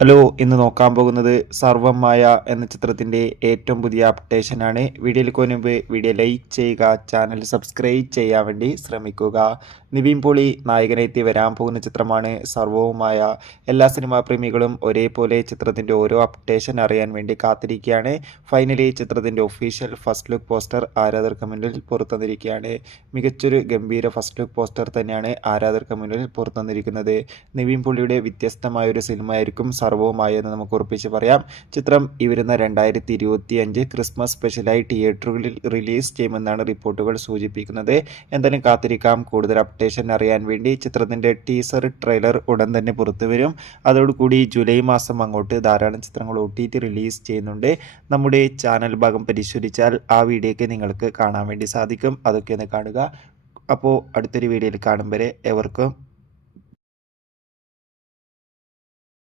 Hello, ഇന്ന് നോക്കാൻ പോകുന്നത് സർവമായ എന്ന ചിത്രത്തിൻ്റെ ഏറ്റവും പുതിയ അപ്ഡേഷനാണ്. വീഡിയോയിൽ മുൻപ് വീഡിയോ ലൈക്ക് ചെയ്യുക, ചാനൽ സബ്സ്ക്രൈബ് ചെയ്യാൻ വേണ്ടി ശ്രമിക്കുക. നിവിൻ പോളി നായകനെത്തി വരാൻ പോകുന്ന ചിത്രമാണ് സർവവുമായ. എല്ലാ സിനിമാ പ്രേമികളും ഒരേപോലെ ചിത്രത്തിൻ്റെ ഓരോ അപ്ഡേഷൻ അറിയാൻ വേണ്ടി കാത്തിരിക്കുകയാണ്. ഫൈനലി ചിത്രത്തിൻ്റെ ഒഫീഷ്യൽ ഫസ്റ്റ് ലുക്ക് പോസ്റ്റർ ആരാധകർക്ക് മുന്നിൽ പുറത്തുവന്നിരിക്കുകയാണ്. മികച്ചൊരു ഗംഭീര ഫസ്റ്റ് ലുക്ക് പോസ്റ്റർ തന്നെയാണ് ആരാധകർക്ക് മുന്നിൽ പുറത്തുവന്നിരിക്കുന്നത്. നിവിൻ പോളിയുടെ വ്യത്യസ്തമായ ഒരു സിനിമയായിരിക്കും സർവവുമായെന്ന് നമുക്ക് ഉറപ്പിച്ച് പറയാം. ചിത്രം ഈ വരുന്ന 2025 ക്രിസ്മസ് സ്പെഷ്യലായി തിയേറ്ററുകളിൽ റിലീസ് ചെയ്യുമെന്നാണ് റിപ്പോർട്ടുകൾ സൂചിപ്പിക്കുന്നത്. എന്തായാലും കാത്തിരിക്കാം. കൂടുതൽ അപ്ഡേഷൻ അറിയാൻ വേണ്ടി ചിത്രത്തിൻ്റെ ടീസർ ട്രെയിലർ ഉടൻ തന്നെ പുറത്തു വരും. അതോടുകൂടി ജൂലൈ മാസം അങ്ങോട്ട് ധാരാളം ചിത്രങ്ങൾ OTT റിലീസ് ചെയ്യുന്നുണ്ട്. നമ്മുടെ ചാനൽ ഭാഗം പരിശോധിച്ചാൽ ആ വീഡിയോയ്ക്ക് നിങ്ങൾക്ക് കാണാൻ വേണ്ടി സാധിക്കും. അതൊക്കെ ഒന്ന് കാണുക. അപ്പോൾ അടുത്തൊരു വീഡിയോയിൽ കാണും വരെ എവർക്കും